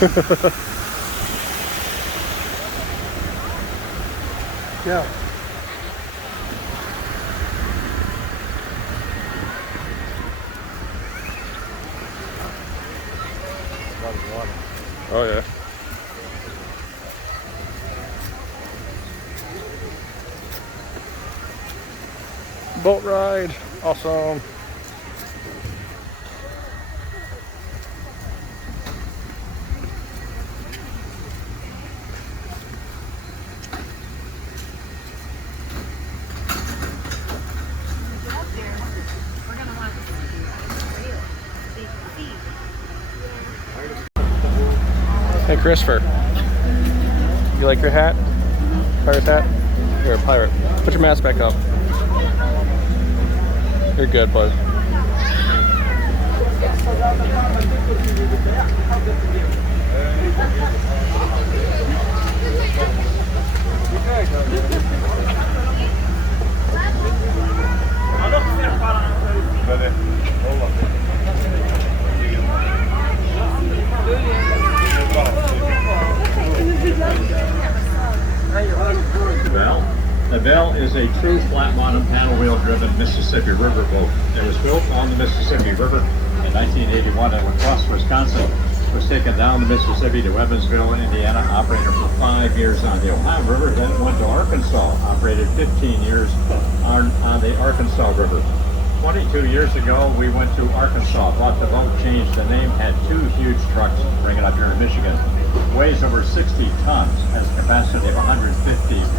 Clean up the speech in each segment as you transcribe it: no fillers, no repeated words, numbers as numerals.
Yeah. Oh yeah. Boat ride, awesome. Hey Christopher, you like your hat? Pirate hat? You're a pirate. Put your mask back up. You're good, bud. The Belle is a true flat-bottom paddle wheel-driven Mississippi River boat. It was built on the Mississippi River in 1981 and across Wisconsin. It was taken down the Mississippi to Evansville, Indiana, operated for 5 years on the Ohio River, then went to Arkansas, operated 15 years on the Arkansas River. 22 years ago, we went to Arkansas, bought the boat, changed the name, had 2 huge trucks, bring it up here in Michigan. Weighs over 60 tons, has a capacity of 150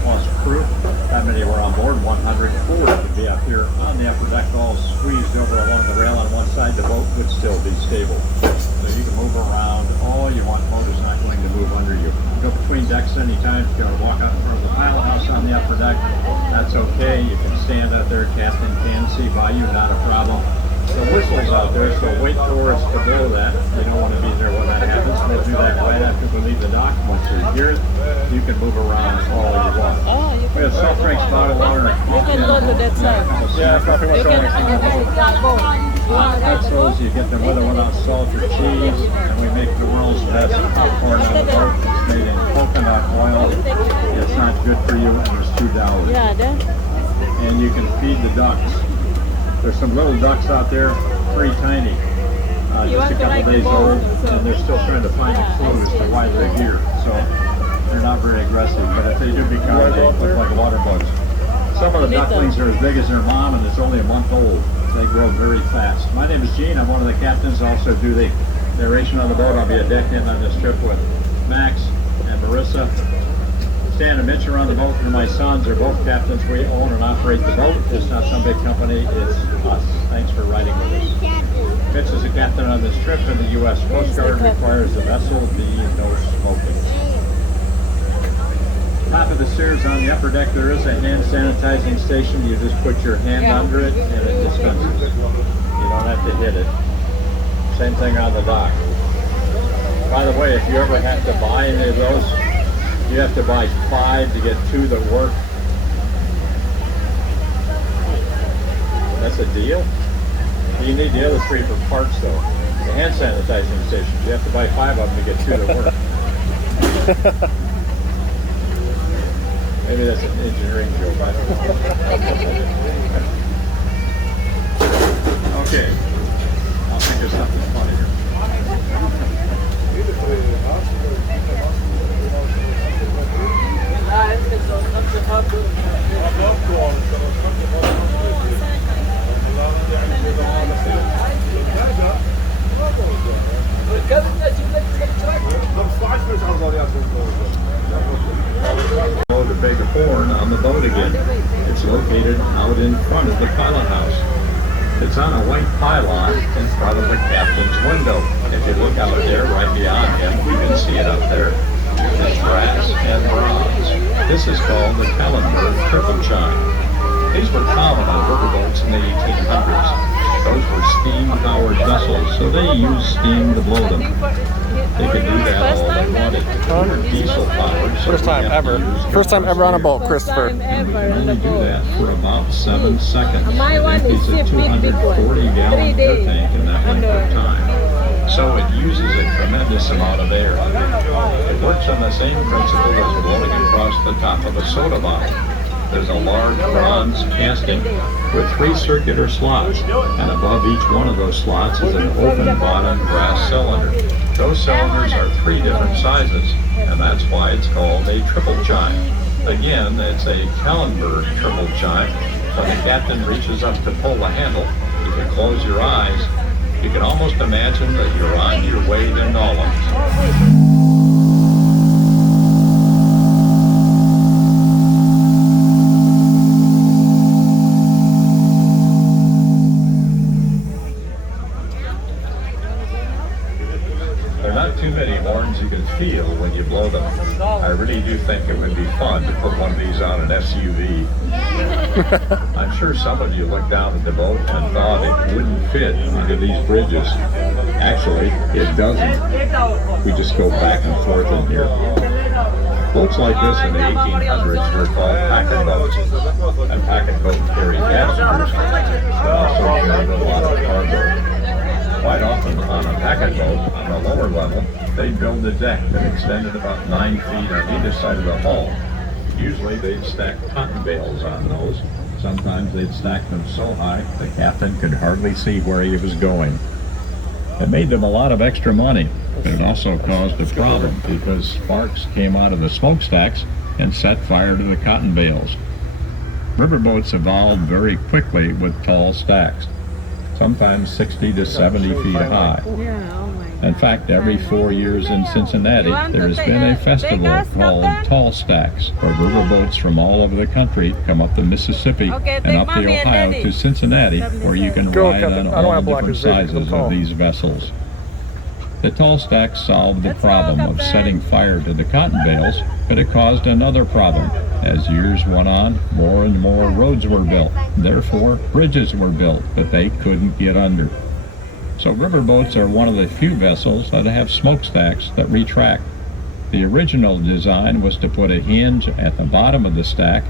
plus crew. That many were on board, 104 to be up here on the upper deck, all squeezed over along the rail on one side. The boat would still be stable. So you can move around all you want. Motor's not going to move under you. Go between decks anytime. If you want to walk out in front of the pilot house on the upper deck, that's okay. You can stand out there. Captain can see by you, not a problem. The whistle's out there, so wait for us to blow that. You don't want to be there when that happens. We'll do that right after we leave the dock. Once you're here, you can move around all you want. Oh, you We have soft drinks, bottled water. You can go to that side. Yeah, it's not pretty much Pretzels, you get them with or without salt or cheese, and we make the world's best popcorn on the boat. It's made in coconut oil. It's not good for you, and there's $2. Yeah, then. And you can feed the ducks. There's some little ducks out there, pretty tiny, just a couple days old, and they're still trying to find a clue as to why they're here. So they're not very aggressive, but if they do become, they look like water bugs. Some of the ducklings are as big as their mom, and it's only a month old. They grow very fast. My name is Gene. I'm one of the captains. I also do the narration on the boat. I'll be a deck in on this trip with Max and Marissa. Stan and Mitch are on the boat, and my sons are both captains. We own and operate the boat. It's not some big company, it's us. Thanks for riding with us. Mitch is a captain on this trip, and the U.S. Coast Guard requires the vessel be no smoking. Top of the stairs on the upper deck, there is a hand sanitizing station. You just put your hand under it, and it dispenses. You don't have to hit it. Same thing on the dock. By the way, if you ever have to buy any of those, you have to buy 5 to get 2 that work. That's a deal? You need the other 3 for parts though. The hand sanitizing stations, you have to buy 5 of them to get 2 that work. Maybe that's an engineering joke, I don't know. Okay, I'll think of something funny here. To beg a horn on the boat again. It's located out in front of the pilot house. It's on a white pylon in front of the captain's window. If you look out there right beyond him, you can see it up there. It's brass and bronze. This is called the Kellenberg triple chime. These were common on riverboats in the 1800s. Those were steam-powered vessels, so they used steam to blow them. They could do that all they wanted. They were diesel-powered. So First time ever. First time ever on a boat, Christopher. You can only do that for about 7 seconds. My one It is empties a 240-gallon air tank in that length of time. so it uses a tremendous amount of air. It works on the same principle as blowing across the top of a soda bottle. There's a large bronze casting with 3 circular slots, and above each one of those slots is an open bottom brass cylinder. Those cylinders are 3 different sizes, and that's why it's called a triple chime. Again, it's a Kallenberg triple chime. When the captain reaches up to pull the handle, you can close your eyes. You can almost imagine that you're on your way to Nolans. Too many horns you can feel when you blow them. I really do think it would be fun to put one of these on an SUV. I'm sure some of you looked down at the boat and thought it wouldn't fit under these bridges. Actually, it doesn't. We just go back and forth in here. Boats like this in the 1800s were called packet boats. And packet boats carried passengers, but also carried a lot of cargo. Quite often on a packet boat, on the lower level, they'd build a deck that extended about 9 feet on either side of the hull. Usually they'd stack cotton bales on those. Sometimes they'd stack them so high the captain could hardly see where he was going. It made them a lot of extra money, but it also caused a problem because sparks came out of the smokestacks and set fire to the cotton bales. Riverboats evolved very quickly with tall stacks, sometimes 60 to 70 feet high. In fact, every 4 years in Cincinnati, there has been a festival called Tall Stacks, where riverboats from all over the country come up the Mississippi and up the Ohio to Cincinnati, where you can ride on all different sizes of these vessels. The tall stacks solved the problem of setting fire to the cotton bales, but it caused another problem. As years went on, more and more roads were built. Therefore, bridges were built, but they couldn't get under. So riverboats are one of the few vessels that have smokestacks that retract. The original design was to put a hinge at the bottom of the stack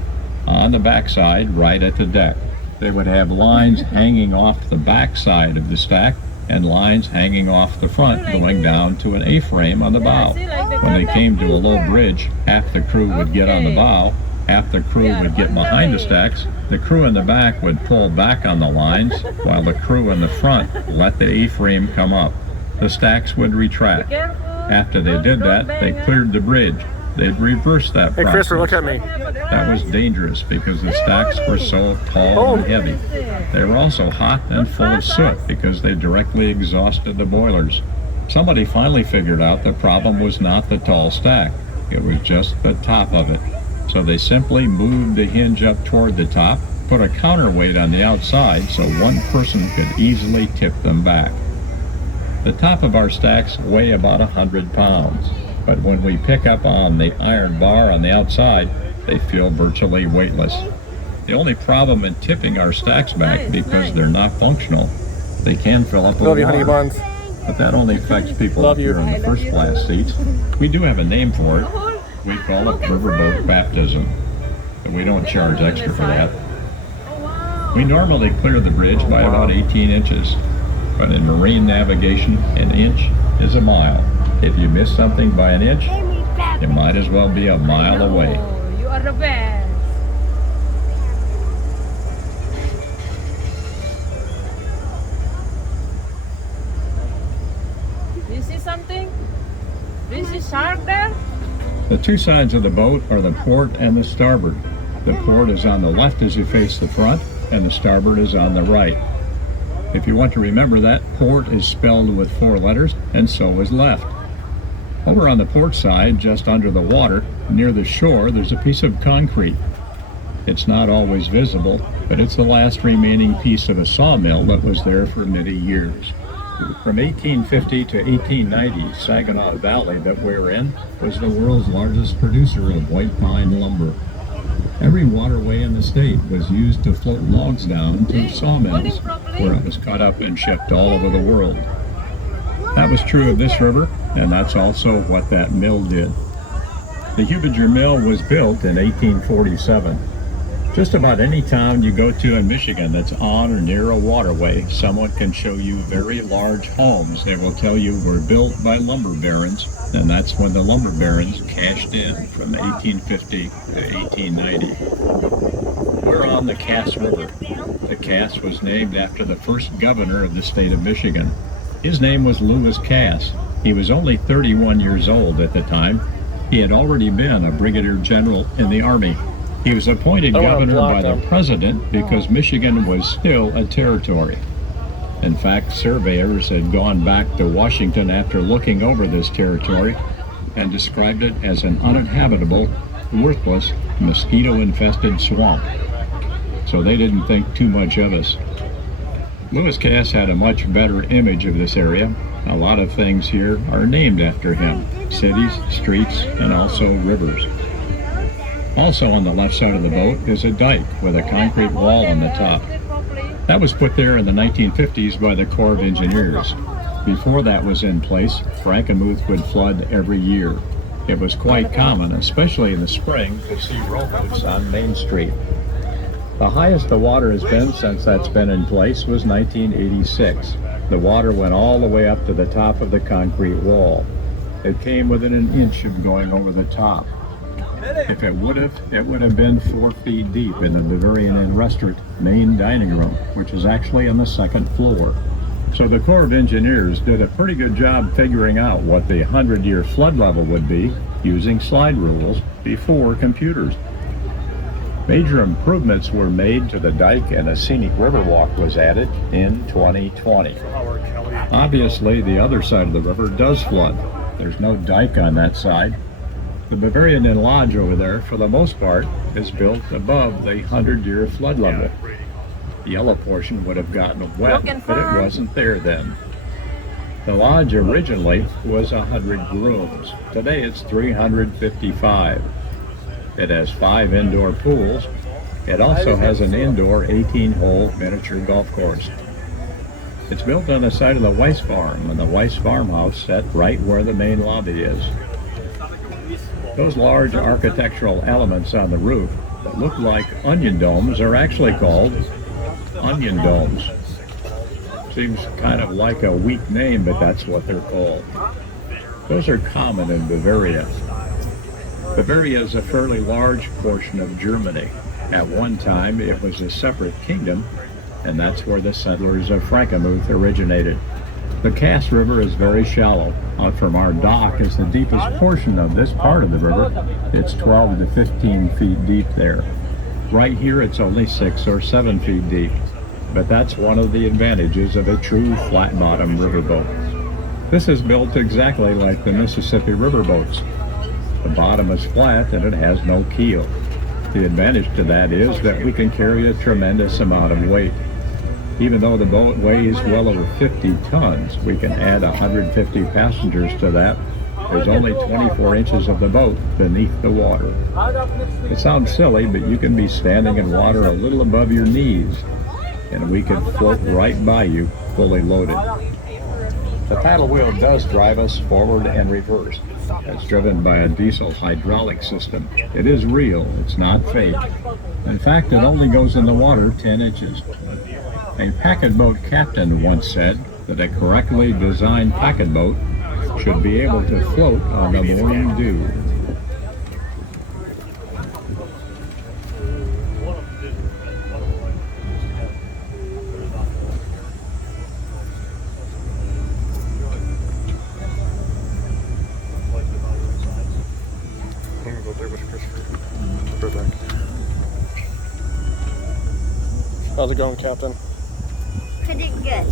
on the backside right at the deck. They would have lines hanging off the backside of the stack and lines hanging off the front going down to an A-frame on the bow. When they came to a low bridge, half the crew would get on the bow, half the crew would get behind the stacks. The crew in the back would pull back on the lines, while the crew in the front let the A-frame come up. The stacks would retract. After they did that, they cleared the bridge. They'd reverse that process. Hey, Christopher, look at me. That was dangerous because the stacks were so tall and heavy. They were also hot and full of soot because they directly exhausted the boilers. Somebody finally figured out the problem was not the tall stack. It was just the top of it. So they simply moved the hinge up toward the top, put a counterweight on the outside so one person could easily tip them back. The top of our stacks weigh about 100 pounds, but when we pick up on the iron bar on the outside, they feel virtually weightless. The only problem in tipping our stacks back, because they're not functional, they can fill up with Love you, water. honey buns. But that only affects people up here in the first class seats. We do have a name for it. We call it riverboat baptism, but we don't charge extra for that. We normally clear the bridge by about 18 inches, but in marine navigation, an inch is a mile. If you miss something by an inch, it might as well be a mile away. You are the best. Do you see something? Do you see shark there? The two sides of the boat are the port and the starboard. The port is on the left as you face the front, and the starboard is on the right. If you want to remember that, port is spelled with 4 letters, and so is left. Over on the port side, just under the water, near the shore, there's a piece of concrete. It's not always visible, but it's the last remaining piece of a sawmill that was there for many years. From 1850 to 1890, Saginaw Valley that we're in was the world's largest producer of white pine lumber. Every waterway in the state was used to float logs down to sawmills, where it was cut up and shipped all over the world. That was true of this river, and that's also what that mill did. The Hubinger Mill was built in 1847. Just about any town you go to in Michigan that's on or near a waterway, someone can show you very large homes. They will tell you were built by lumber barons, and that's when the lumber barons cashed in from 1850 to 1890. We're on the Cass River. The Cass was named after the first governor of the state of Michigan. His name was Lewis Cass. He was only 31 years old at the time. He had already been a brigadier general in the Army. He was appointed governor by the president because Michigan was still a territory. In fact, surveyors had gone back to Washington after looking over this territory and described it as an uninhabitable, worthless, mosquito-infested swamp. So they didn't think too much of us. Lewis Cass had a much better image of this area. A lot of things here are named after him: cities, streets, and also rivers. Also on the left side of the boat is a dike with a concrete wall on the top. That was put there in the 1950s by the Corps of Engineers. Before that was in place, Frankenmuth would flood every year. It was quite common, especially in the spring, to see rowboats on Main Street. The highest the water has been since that's been in place was 1986. The water went all the way up to the top of the concrete wall. It came within an inch of going over the top. If it would have been 4 feet deep in the Bavarian Inn restaurant main dining room, which is actually on the second floor. So the Corps of Engineers did a pretty good job figuring out what the 100-year flood level would be using slide rules before computers. Major improvements were made to the dike and a scenic river walk was added in 2020. Obviously, the other side of the river does flood. There's no dike on that side. The Bavarian Inn Lodge over there, for the most part, is built above the 100-year flood level. The yellow portion would have gotten wet, but it wasn't there then. The lodge originally was 100 rooms. Today it's 355. It has 5 indoor pools. It also has an indoor 18-hole miniature golf course. It's built on the side of the Weiss Farm, and the Weiss farmhouse set right where the main lobby is. Those large architectural elements on the roof that look like onion domes are actually called onion domes. Seems kind of like a weak name, but that's what they're called. Those are common in Bavaria. Bavaria is a fairly large portion of Germany. At one time, it was a separate kingdom, and that's where the settlers of Frankenmuth originated. The Cass River is very shallow. Out from our dock is the deepest portion of this part of the river. It's 12 to 15 feet deep there. Right here it's only 6 or 7 feet deep. But that's one of the advantages of a true flat-bottom riverboat. This is built exactly like the Mississippi River boats. The bottom is flat and it has no keel. The advantage to that is that we can carry a tremendous amount of weight. Even though the boat weighs well over 50 tons, we can add 150 passengers to that. There's only 24 inches of the boat beneath the water. It sounds silly, but you can be standing in water a little above your knees, and we can float right by you, fully loaded. The paddle wheel does drive us forward and reverse. It's driven by a diesel hydraulic system. It is real, it's not fake. In fact, it only goes in the water 10 inches. A packet boat captain once said that a correctly designed packet boat should be able to float on the morning dew. I'm gonna go there with Christopher. Go back. How's it going, Captain? Pretty good.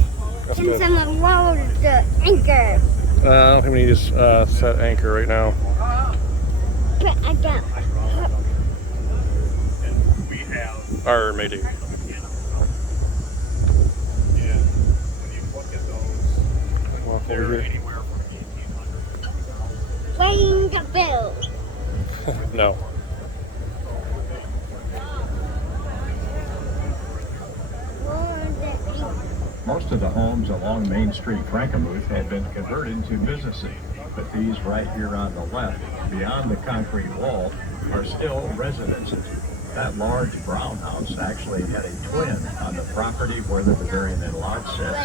That's Can good. someone lower the anchor? I don't think we need to set anchor right now. But I got Or maybe. Walk over here. ring the bell. No. Most of the homes along Main Street, Frankenmuth, had been converted to businesses, but these right here on the left, beyond the concrete wall, are still residences. That large brown house actually had a twin on the property where the Bavarian Inn Lodge sits.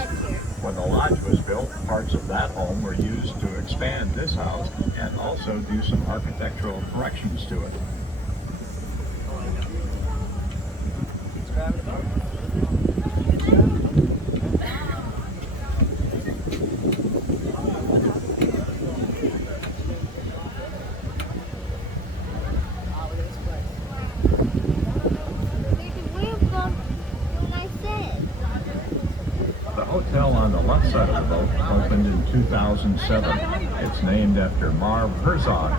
When the lodge was built, parts of that home were used to expand this house and also do some architectural corrections to it. The hotel on the left side of the boat opened in 2007. It's named after Marv Herzog.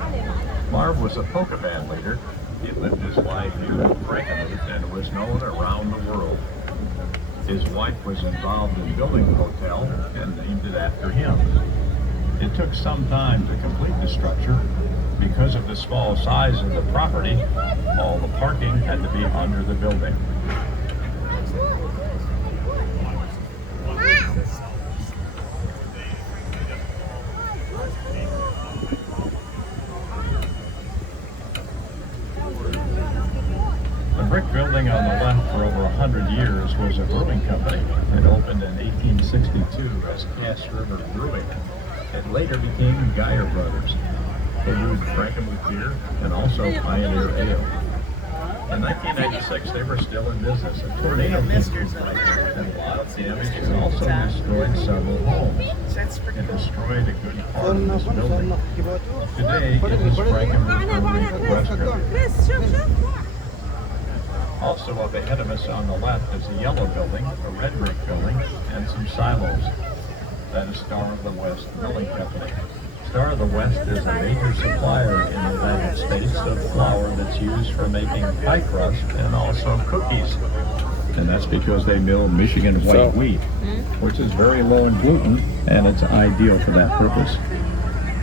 Marv was a polka band leader. He lived his life here in Frankenmuth and was known around the world. His wife was involved in building the hotel and named it after him. It took some time to complete the structure. Because of the small size of the property, all the parking had to be under the building. The brick building on the left for over 100 years was a brewing company. It opened in 1862 as Cass River Brewing. It later became Geyer Brothers. They brewed Frankenmuth beer and also Pioneer Ale. In 1996, they were still in business. A tornado came through Frankenmuth and a lot of damage and also destroyed several homes. It destroyed a good part of this building. Today, it is Frankenmuth Brewery Restaurant. Also up ahead of us on the left is a yellow building, a red brick building, and some silos. That is Star of the West Milling Company. Star of the West is a major supplier in the United States of flour that's used for making pie crust and also cookies. And that's because they mill Michigan white wheat, which is very low in gluten, and it's ideal for that purpose.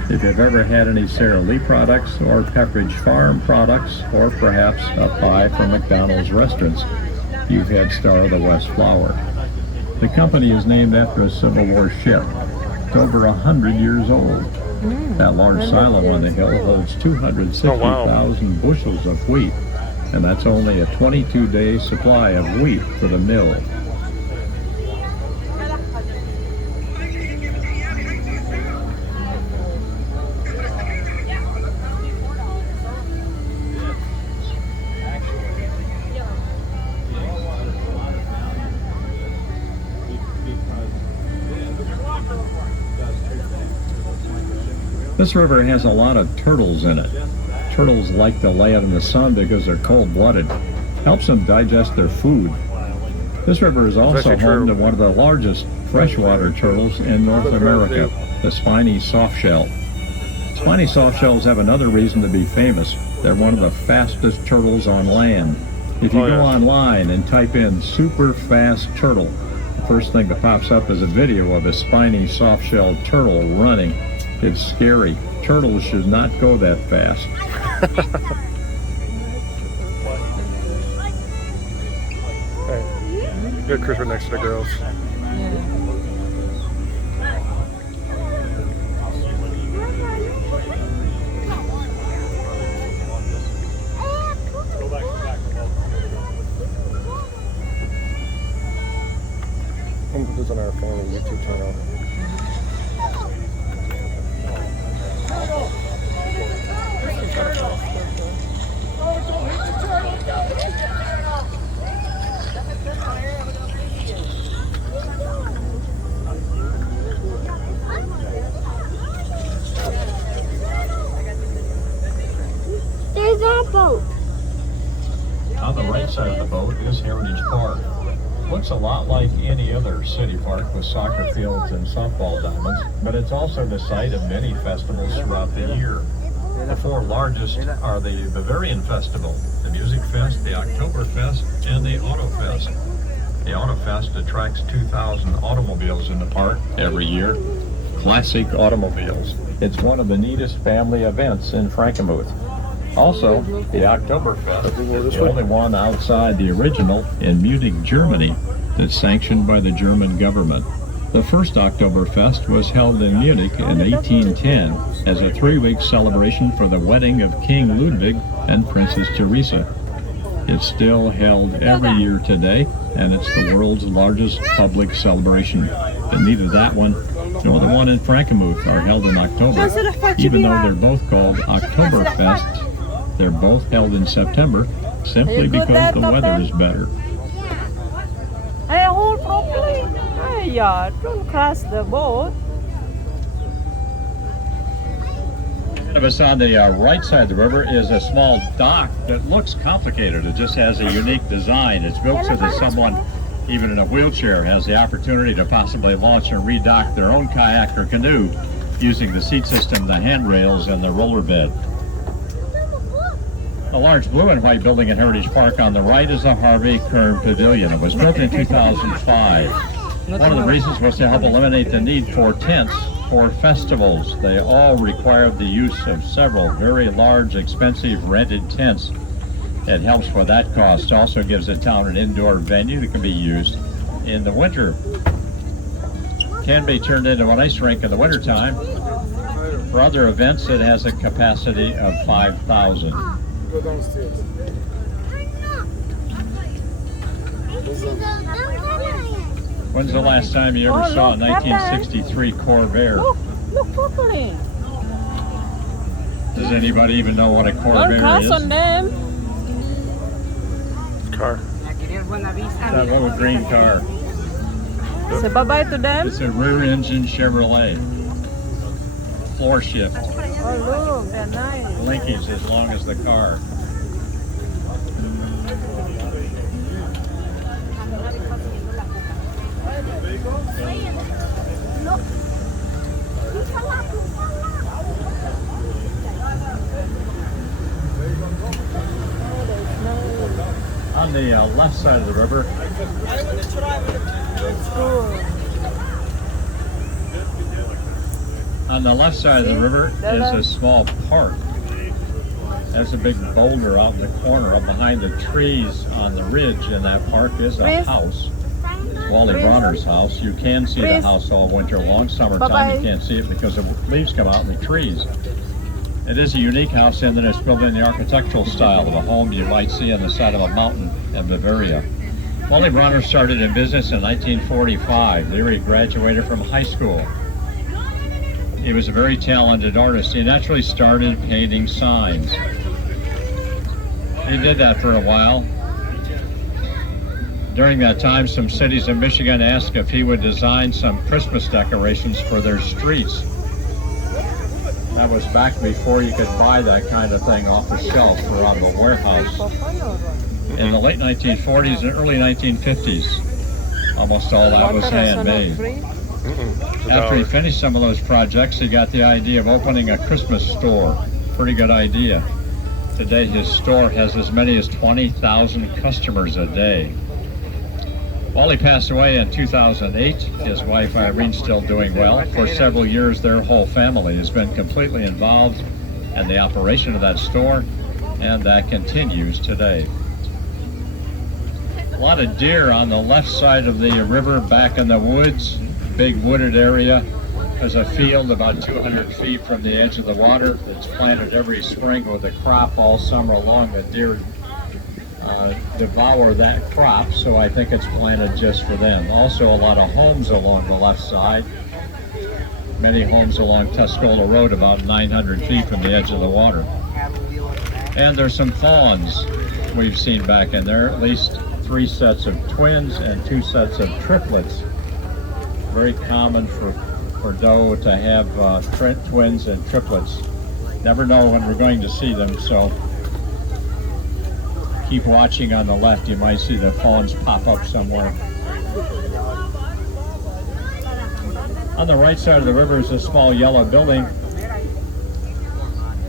If you've ever had any Sara Lee products or Pepperidge Farm products, or perhaps a pie from McDonald's restaurants, you've had Star of the West flour. The company is named after a Civil War ship. It's over 100 years old. That large silo on the hill holds 260,000 bushels of wheat, and that's only a 22-day supply of wheat for the mill. This river has a lot of turtles in it. Turtles like to lay out in the sun because they're cold-blooded. Helps them digest their food. This river is also home to one of the largest freshwater turtles in North America, the spiny softshell. Spiny softshells have another reason to be famous. They're one of the fastest turtles on land. If you go online and type in super fast turtle, the first thing that pops up is a video of a spiny softshell turtle running. It's scary. Turtles should not go that fast. Hey, good Christmas next to the girls. I'm gonna put this on our family YouTube channel. There's our boat. On the right side of the boat is Heritage Park. Looks a lot like any other city park with soccer fields and softball diamonds, but it's also the site of many festivals throughout the year. The four largest are the Bavarian Festival, the Music Fest, the Oktoberfest, and the Autofest. The Autofest attracts 2,000 automobiles in the park every year. Classic automobiles. It's one of the neatest family events in Frankenmuth. Also, the Oktoberfest is the only one outside the original in Munich, Germany, that's sanctioned by the German government. The first Oktoberfest was held in Munich in 1810 as a 3-week celebration for the wedding of King Ludwig and Princess Teresa. It's still held every year today, and it's the world's largest public celebration. And neither that one nor the one in Frankenmuth are held in October. Even though they're both called Oktoberfest, they're both held in September simply because the weather is better. Hey, hold properly. Hey, yeah, don't crash the boat. Ahead of us on the right side of the river is a small dock that looks complicated. It just has a unique design. It's built so that someone, even in a wheelchair, has the opportunity to possibly launch and redock their own kayak or canoe using the seat system, the handrails, and the roller bed. The large blue and white building at Heritage Park on the right is the Harvey Kern Pavilion. It was built in 2005. One of the reasons was to help eliminate the need for tents for festivals. They all required the use of several very large, expensive rented tents. It helps with that cost. Also gives the town an indoor venue that can be used in the winter. Can be turned into an ice rink in the wintertime. For other events, it has a capacity of 5,000. Go downstairs. When's the last time you ever saw a 1963 Corvair? Look properly. Does anybody even know what a Don't Corvair crash is? on them. Car. That little green car. Say bye-bye to them. It's a rear-engine Chevrolet. Floor shift. Oh, look, they're nice. Linkage as long as the car. On the left side of the river, is a small park. There's a big boulder out in the corner. Up behind the trees on the ridge in that park is a house. It's Wally Bronner's house. You can see the house all winter long. Summertime you can't see it because the leaves come out in the trees. It is a unique house in that it's built in the architectural style of a home you might see on the side of a mountain in Bavaria. Wally Bronner started in business in 1945. There he graduated from high school. He was a very talented artist. He naturally started painting signs. He did that for a while. During that time, some cities in Michigan asked if he would design some Christmas decorations for their streets. That was back before you could buy that kind of thing off the shelf or out of a warehouse. In the late 1940s and early 1950s, almost all that was handmade. After he finished some of those projects, he got the idea of opening a Christmas store. Pretty good idea. Today, his store has as many as 20,000 customers a day. Wally passed away in 2008. His wife Irene's still doing well. For several years, their whole family has been completely involved in the operation of that store, and that continues today. A lot of deer on the left side of the river, back in the woods, big wooded area. There's a field about 200 feet from the edge of the water that's planted every spring with a crop all summer long. The deer devour that crop, so I think it's planted just for them. Also a lot of homes along the left side. Many homes along Tuscola Road about 900 feet from the edge of the water. And there's some fawns we've seen back in there, at least 3 sets of twins and 2 sets of triplets. Very common for doe to have twins and triplets. Never know when we're going to see them, so keep watching on the left. You might see the fawns pop up somewhere. On the right side of the river is a small yellow building.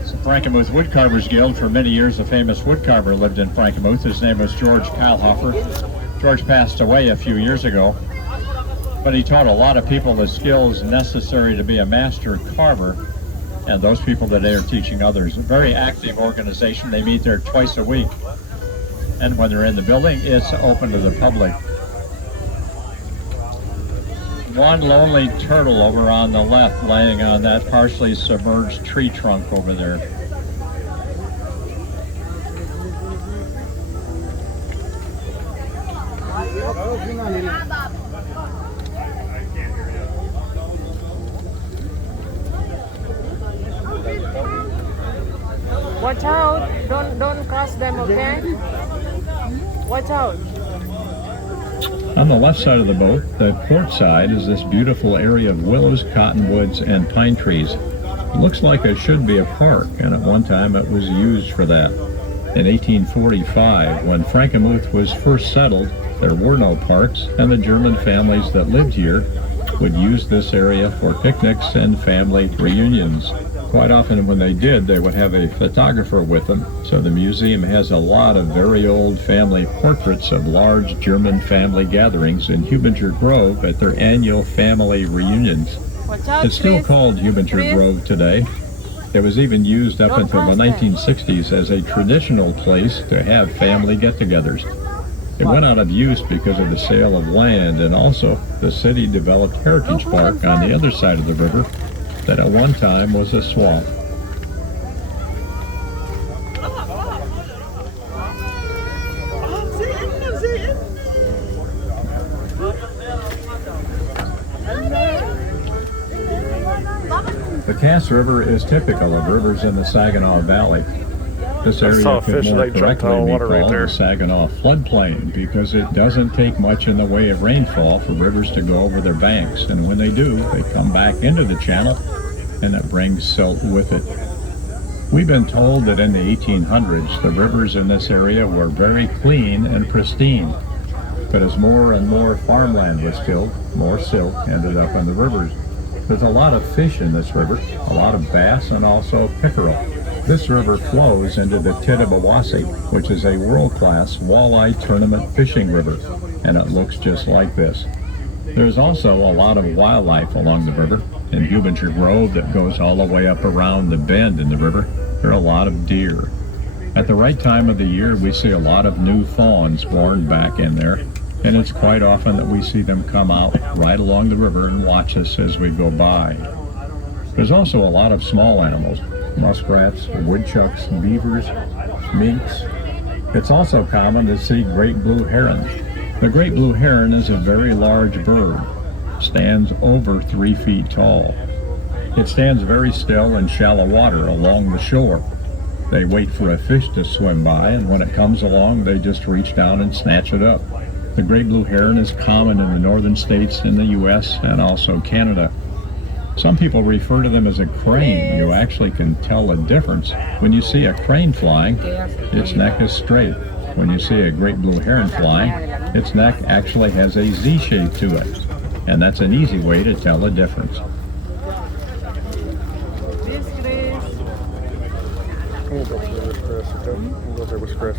It's the Frankenmuth Woodcarvers Guild. For many years, a famous woodcarver lived in Frankenmuth. His name was George Keilhofer. George passed away a few years ago, but he taught a lot of people the skills necessary to be a master carver, and those people today are teaching others. A very active organization. They meet there twice a week, and when they're in the building, it's open to the public. One lonely turtle over on the left, laying on that partially submerged tree trunk over there. Watch out! Don't cross them, okay? Watch out! On the left side of the boat, the port side, is this beautiful area of willows, cottonwoods, and pine trees. It looks like it should be a park, and at one time it was used for that. In 1845, when Frankenmuth was first settled, there were no parks, and the German families that lived here would use this area for picnics and family reunions. Quite often when they did, they would have a photographer with them, so the museum has a lot of very old family portraits of large German family gatherings in Hubinger Grove at their annual family reunions. Watch out, It's still Chris. called Hubinger Grove today. It was even used up until the 1960s as a traditional place to have family get-togethers. It went out of use because of the sale of land, and also the city developed Heritage Park on the other side of the river that at one time was a swamp. The Cass River is typical of rivers in the Saginaw Valley. This I saw area a could fish more that jumped out correctly of be water right called there. the Saginaw floodplain because it doesn't take much in the way of rainfall for rivers to go over their banks, and when they do, they come back into the channel, and it brings silt with it. We've been told that in the 1800s, the rivers in this area were very clean and pristine. But as more and more farmland was tilled, more silt ended up in the rivers. There's a lot of fish in this river, a lot of bass and also pickerel. This river flows into the Tittabawassee, which is a world-class walleye tournament fishing river, and it looks just like this. There's also a lot of wildlife along the river. In Hubinger Grove, that goes all the way up around the bend in the river, there are a lot of deer. At the right time of the year, we see a lot of new fawns born back in there, and it's quite often that we see them come out right along the river and watch us as we go by. There's also a lot of small animals, muskrats, woodchucks, beavers, minks. It's also common to see great blue heron. The great blue heron is a very large bird, stands over 3 feet tall. It stands very still in shallow water along the shore. They wait for a fish to swim by, and when it comes along, they just reach down and snatch it up. The great blue heron is common in the northern states in the U.S. and also Canada. Some people refer to them as a crane. You actually can tell a difference. When you see a crane flying, its neck is straight. When you see a great blue heron flying, its neck actually has a Z shape to it. And that's an easy way to tell the difference. This, Chris. I'm gonna go there with Chris, okay? I'm gonna go there with Chris.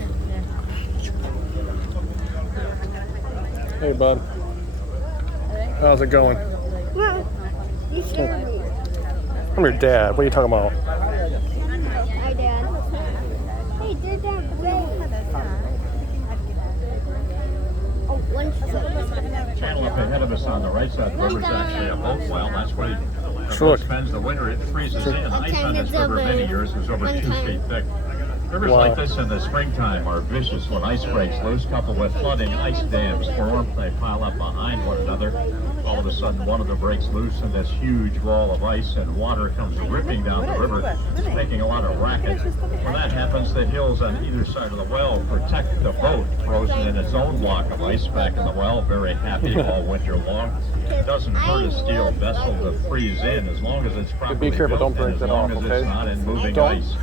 Hey, bud. How's it going? No, you scared me. I'm your dad. What are you talking about? Hi, Dad. Hey, there's that rain. Oh, one shot. Channel up ahead of us on the right side of the river is actually a boat well. That's where the Sure. boat spends the winter. It freezes in. Ice on this river many years was over 2 feet thick. Rivers Wow. like this in the springtime are vicious when ice breaks loose, coupled with flooding. Ice dams form, they pile up behind one another. All of a sudden, one of them breaks loose, and this huge wall of ice and water comes ripping down the river, making a lot of racket. When that happens, the hills on either side of the well protect the boat, frozen in its own block of ice back in the well, very happy all winter long. It doesn't hurt a steel vessel to freeze in as long as it's properly Be careful, built don't break and as that long off, as okay? it's not in moving Don't. ice.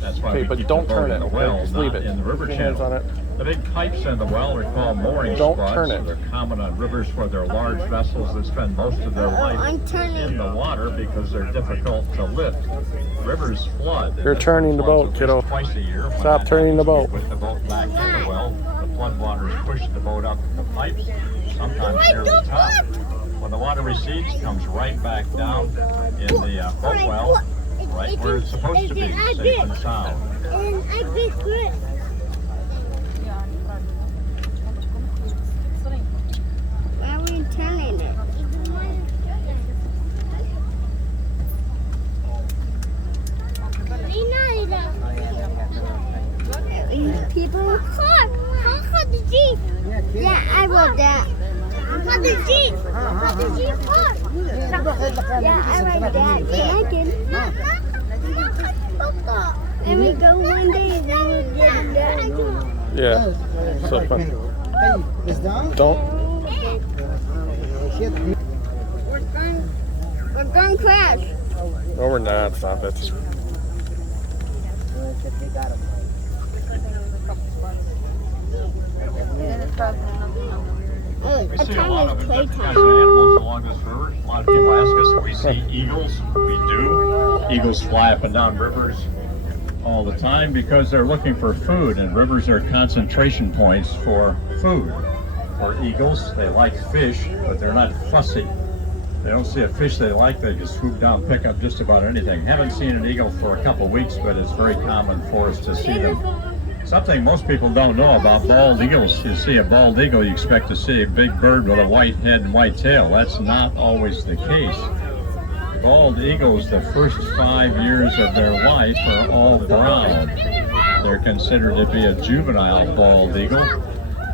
That's why Okay, we but keep don't the boat turn in it, the okay? well, Just leave not it. in the river Put your hands channel. on it. The big pipes in the well are called mooring Don't spots. turn it. They're common on rivers where there are large vessels that spend most of their life I'm turning. in the water because they're difficult to lift. Rivers flood. You're turning the boat, kiddo. Twice a year. When Stop that turning the happens, boat. we put the boat back in the well. The flood waters push the boat up the pipes, sometimes near the top. When the water recedes, it comes right back down in the boat well, right where it's supposed to be, safe and sound. And I bit Chris. Why are we turning it? People in the car. How did you? Yeah, I wrote that. For the Jeep. For the Jeep park. Yeah, I wrote that. And we go one day and then we'll get that. Yeah. So fun. Don't. We're going to crash. No, we're not. Stop it. We see a lot of different kinds of animals along this river. A lot of people ask us if we see eagles. We do. Eagles fly up and down rivers all the time because they're looking for food, and rivers are concentration points for food. For eagles, they like fish, but they're not fussy. They don't see a fish they like, they just swoop down, pick up just about anything. Haven't seen an eagle for a couple weeks, but it's very common for us to see them. Something most people don't know about bald eagles. You see a bald eagle, you expect to see a big bird with a white head and white tail. That's not always the case. Bald eagles, the first 5 years of their life, are all brown. They're considered to be a juvenile bald eagle.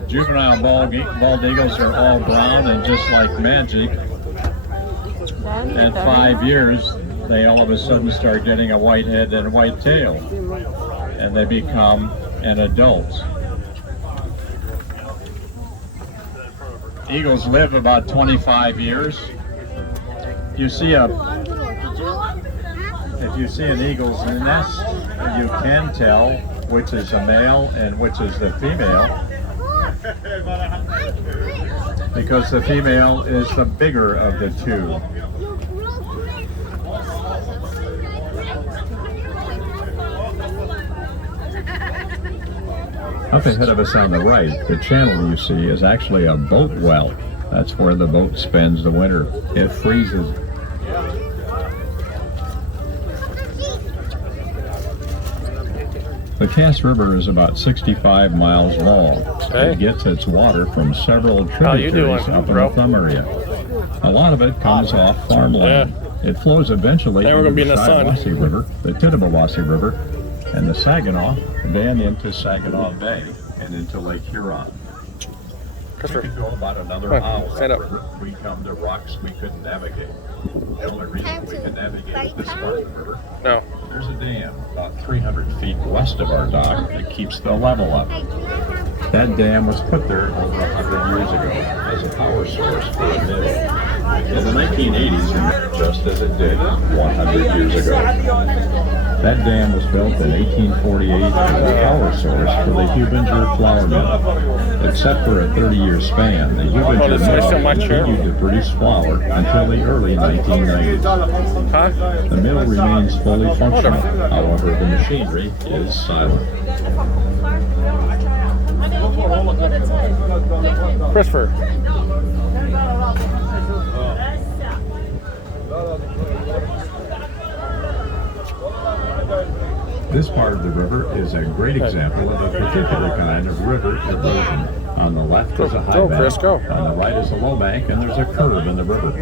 Juvenile bald eagles are all brown, and just like magic, at 5 years, they all of a sudden start getting a white head and a white tail, and they become an adult. Eagles live about 25 years. If you see an eagle's nest, you can tell which is a male and which is the female, because the female is the bigger of the two. Up ahead of us on the right, the channel you see is actually a boat well. That's where the boat spends the winter. It freezes. The Cass River is about 65 miles long. It gets its water from several tributaries up in the Thumb area. A lot of it comes off farmland. It flows eventually into the Shiawassee River, the Tittabawassee River, and the Saginaw, then into Saginaw Bay and into Lake Huron. We could go about another hour. We come to rocks we couldn't navigate. The only reason we could navigate this part of the river. No. There's a dam about 300 feet west of our dock that keeps the level up. That dam was put there over 100 years ago as a power source for the mill. In the 1980s, just as it did 100 years ago. That dam was built in 1848 as a power source for the Hubinger flour mill. Except for a 30-year span, the Hubinger mill continued to produce flour until the early 1990s. The mill remains fully functional, however the machinery is silent. Christopher. This part of the river is a great example of a particular kind of river erosion. On the left is a high bank, on the right is a low bank, and there's a curve in the river.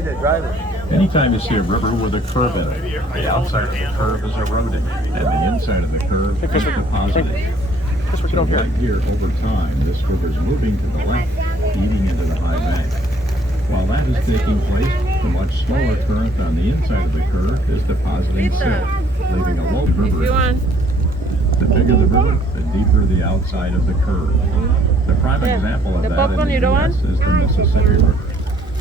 Anytime you see a river with a curve in it, the outside of the curve is eroding, and the inside of the curve is depositing. So right here, over time, this river is moving to the left, eating into the high bank. While that is taking place, the much smaller current on the inside of the curve is depositing silt, leaving a low river. The bigger the river, the deeper the outside of the curve. The prime example of that in the U.S. is the Mississippi River.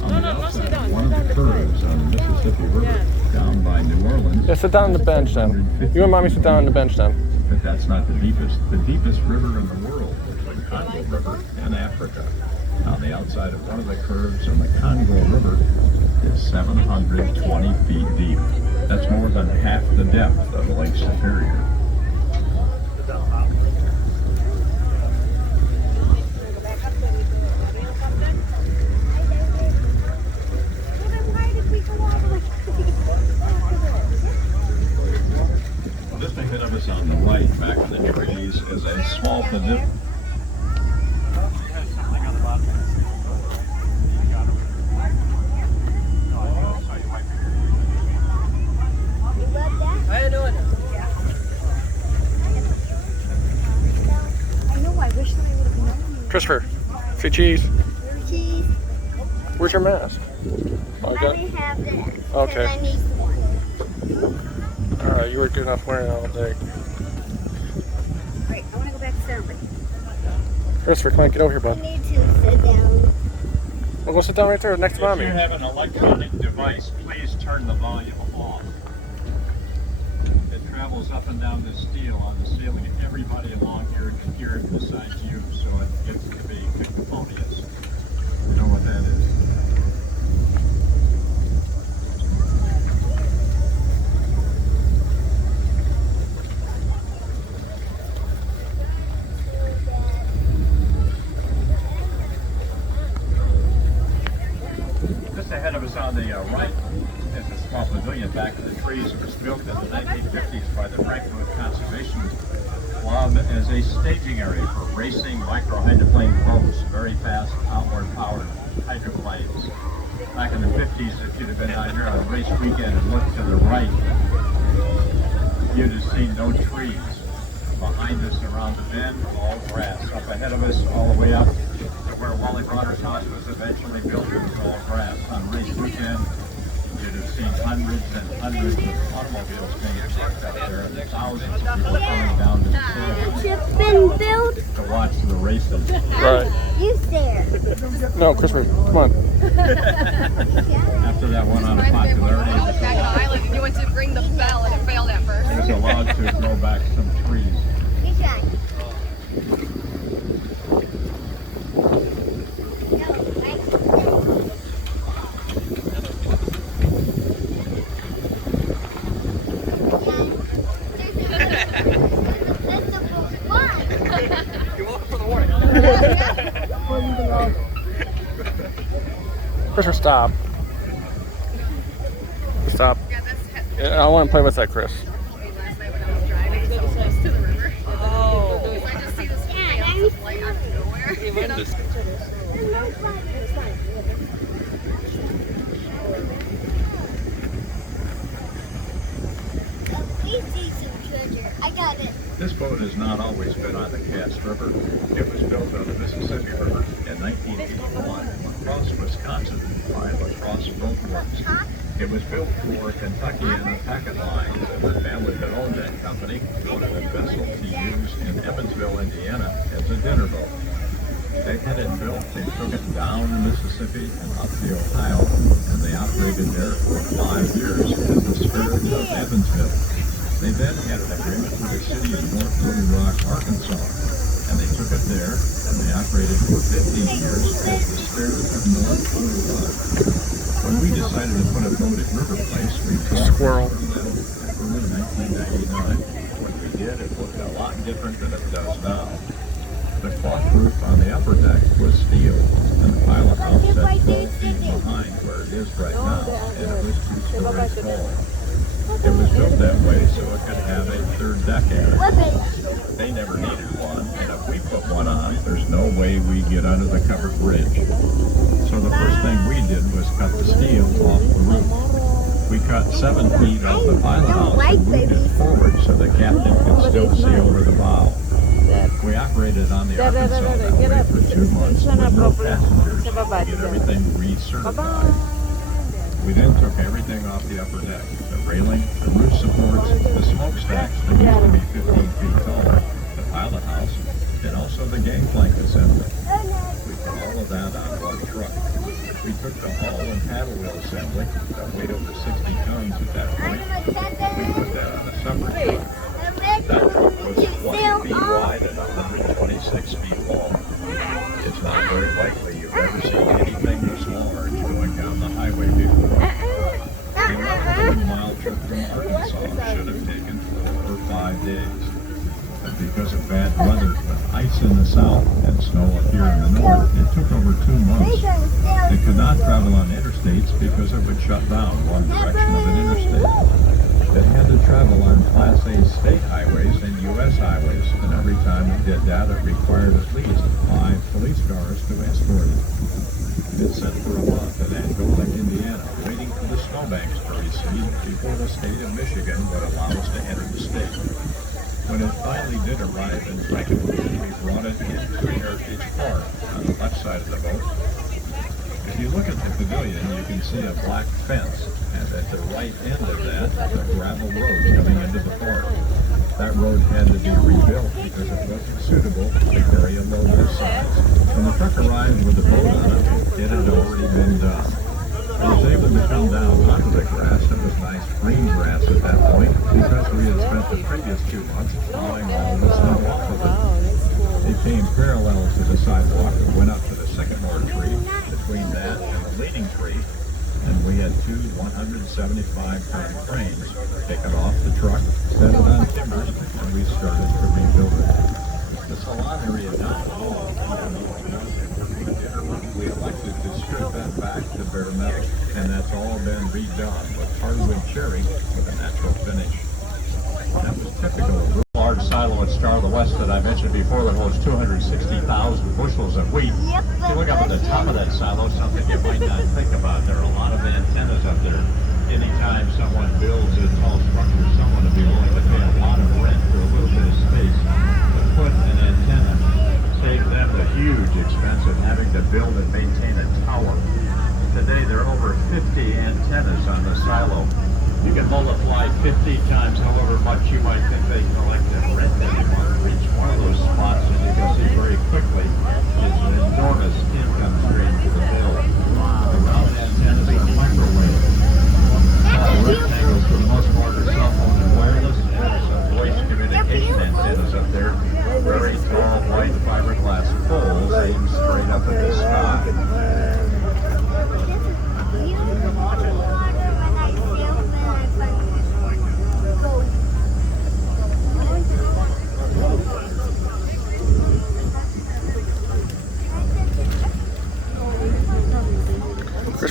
On the outside of one of the curves on the Mississippi River, down by New Orleans. Yeah, sit down on the bench then. You and Mommy sit down on the bench then. But that's not the deepest. The deepest river in the world is the Congo River in Africa. On the outside of one of the curves on the Congo River is 720 feet deep. That's more than half the depth of Lake Superior. Just ahead of us on the right, back in the trees, is a small peninsula. Christopher. Say cheese. Cheese. Where's your mask? Oh, Let me have that. Okay. I need one. Alright, you were good enough wearing it all day. Right, I want to go back to Sunday. Christopher, come on, get over here, I bud. need to sit down. Well, go sit down right there next to If mommy. you have an electronic device, please turn the volume off. It travels up and down the steel on the ceiling, and everybody along here can hear it besides you, so it gets to be cacophonious. You know what that is? Just ahead of us on the right is a small pavilion back of the trees. It was built in the 1950s by the Frankenmuth Conservation Club as a staging area for racing micro-hydroplane boats, very fast outward-powered hydroplanes. Back in the 50s, if you'd have been out here on a race weekend and looked to the right, you'd have seen no trees. Behind us around the bend, all grass. Up ahead of us, all the way up to where Wally Bronner's house was eventually built, it was all grass. On race weekend, you'd have seen hundreds and hundreds of automobiles being parked out there, and thousands of people coming down to the field It's been built. to watch the races. Right. You there. No, Christopher, come on. After that went on a popularity, I was back on the island and you went to ring the bell and it failed at first. it was allowed to grow back some trees. You try. Christopher, stop. Stop. Yeah, that's Yeah, I want to play with that, Chris. last night when I was driving so close to the river. Oh. I just see this fan of light out of nowhere. You know? We see some treasure. I got it. This boat has not always been on the Cass River. It was built on the Mississippi River in 1981 across Wisconsin by Lacrosse Boat Works. It was built for Kentuckiana Packet Lines, and the family that owned that company wanted a vessel to use in Evansville, Indiana as a dinner boat. They had it built, they took it down the Mississippi and up the Ohio, and they operated there for 5 years as the Spirit of Evansville. They then had an agreement with the city of North Little Rock, Arkansas, and they took it there, and they operated for 15 years as the Spirit of North Little Rock. When we decided to put a boat at River Place, we Squirrel. early 1999. When we did, it looked a lot different than it does now. The cloth roof on the upper deck was steel, and the pilot house sat 12 feet behind where it is right now, and it was 2 stories tall. It was built that way so it could have a third deck in it. They never needed one, and if we put one on, there's no way we get under the covered bridge. So the first thing we did was cut the steel off the roof. We cut 7 feet off the pilot house and moved it forward so the captain could still see over the bow. We operated on the Arkansas that way for 2 months with no passengers to get everything recertified. We then took everything off the upper deck, the railing, the roof supports, the smokestacks that used to be 15 feet tall, the pilot house, and also the gangplank assembly. We put all of that on one truck. We took the hull and paddle wheel assembly that weighed over 60 tons at that point. We put that on a separate truck. That truck was 20 feet wide and 126 feet long. It's not very likely you've ever seen anything this large going down the highway before. The 1100-mile trip from Arkansas should have taken 4 or 5 days. But because of bad weather, with ice in the south and snow up here in the north, it took over 2 months. They could not travel on interstates because it would shut down one direction of an interstate. They had to travel on Class A state highways and U.S. highways, and every time it did that, it required at least 5 police cars to escort it. It sat for a month in Angola, Indiana, waiting for the snowbanks to recede before the state of Michigan would allow us to enter the state. When it finally did arrive in Frankenmuth, we brought it into Heritage Park on the left side of the boat. If you look at the pavilion, you can see a black fence, and at the right end of that, a gravel road coming into the park. That road had to be rebuilt because it wasn't suitable to carry a load this size. When the truck arrived with the boat on it, it had already been done. I was able to come down onto the grass. It was nice green grass at that point because we had spent the previous 2 months plowing all the snow off of it. It came parallel to the sidewalk and went up to the sycamore tree. Between that and the leaning tree, and we had 2 175-ton cranes take it off the truck, set it on timbers, and we started to rebuild it. The salon area down the hall, we elected to strip that back to bare metal, and that's all been redone with hardwood cherry with a natural finish. That was typical of the large silo at Star of the West that I mentioned before that holds 260,000 bushels of wheat. If you look up at the top of that silo, something you might not think about, there are a lot of antennas up there. Anytime someone builds a tall structure, someone will be willing to pay a lot of rent for a little bit of space to put an antenna. Save them the huge expense of having to build and maintain a tower. Today there are over 50 antennas on the silo. You can multiply 50 times however much you might think they collect and rent every month for each one of those spots, as you can see very quickly, is an enormous income stream to the bill. The round antennas are microwave. Rectangles for the most part are cell phone and wireless, and some voice communication antennas up there. Very tall white fiberglass poles aimed straight up at the sky.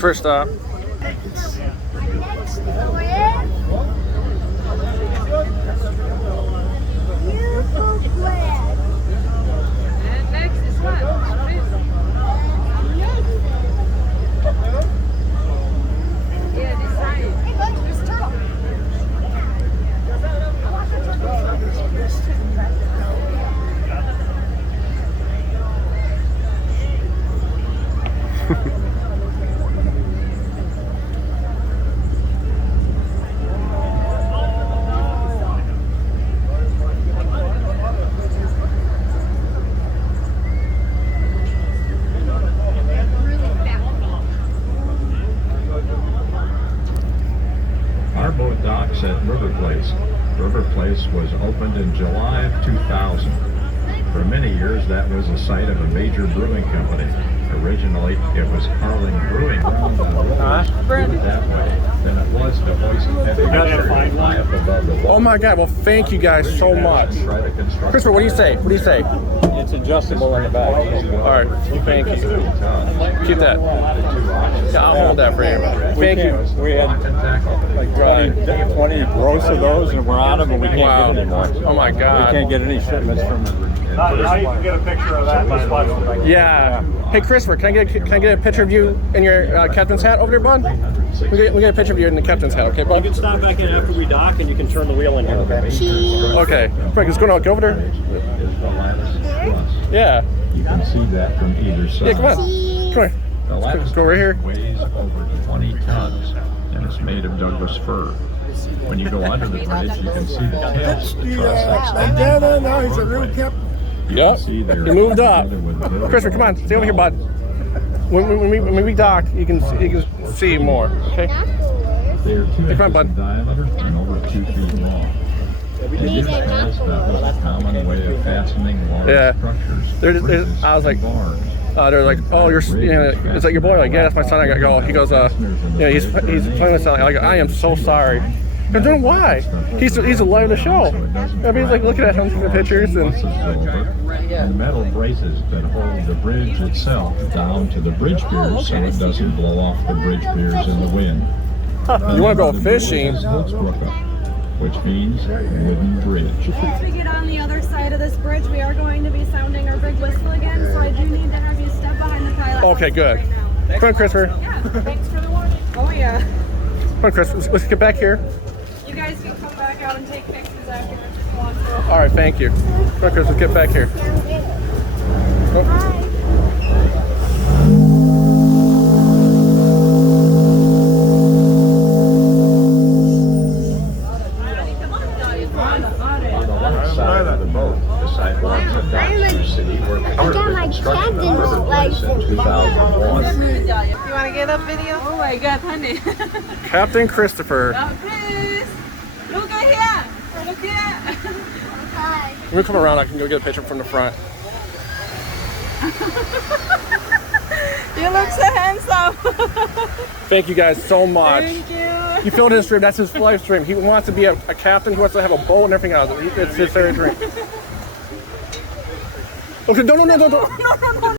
First stop. And next is what? Yeah, this side. There's turtle. Our boat docks at River Place. River Place was opened in July of 2000. For many years, that was the site of a major brewing company. Originally, it was Carling Brewing Ground on rollers. Do it that way. Then it was to hoist heavy material high up above the wall. Oh my God! Well, thank you guys so much. Christopher, what do you say? What do you say? It's adjustable in the back. All right, thank you. Keep that. Yeah, I'll hold that for you. Thank you. We had like 20 gross of those, and we're out of them, and we can't get any more. Oh my God. We can't get any shipments from them. Now you can get a picture of that. Yeah. Hey, Christopher, can I get a picture of you in your captain's hat over there, bud? We get a picture of you in the captain's hat, okay, bud? You can stop back in after we dock, and you can turn the wheel in here, okay? Okay. Frank, let's go over there. Yeah. You can see that from either side. Yeah, come on. Come on. The lattice Go right here. weighs over 20 tons and is made of Douglas fir. When you go under the bridge, you can see the tails of the truss extending. No, he's a real captain. Yep. See there. You moved up. Christopher, Christopher, come on. Stay over here, bud. When we dock, you can see more, okay? They are 2 Hey, come on, inches bud. in diameter and over 2 feet long. They did pass that was a common way of fastening large Yeah. structures. There's- bridges, I was like- and barns. They're like, oh, you're, it's like your boy. Like, yeah, that's my son. I got to go. He goes, he's playing with son. I am so sorry. I don't know why. He's the light of the show. I mean, he's like looking at him, taking the pictures, and And metal braces that hold the bridge itself down to the bridge piers so it doesn't blow off the bridge piers in the wind. you want to go fishing? Which means wooden bridge. As we get on the other side of this bridge, we are going to be sounding our big whistle again, so I do need to have you step behind the pilot. Okay, good. Right now. Come on, Christopher. Yeah, thanks for the warning. Oh yeah. Come on, Chris. Let's get back here. You guys can come back out and take pictures after if you want to. All right, thank you. Come on, Chris, let's get back here. Oh. Side of the boat, the sidewalks of Dockside City were part of the construction of River Place in 2001. You want to get a video? Oh my God, honey. Captain Christopher. Oh, Chris. Look at here. Look here. Hi. When we come around, I can go get a picture from the front. You look so handsome. Thank you guys so much. Thank you. You filmed his dream. That's his life dream. He wants to be a captain. He wants to have a boat and everything else. It's his very dream. Okay, no.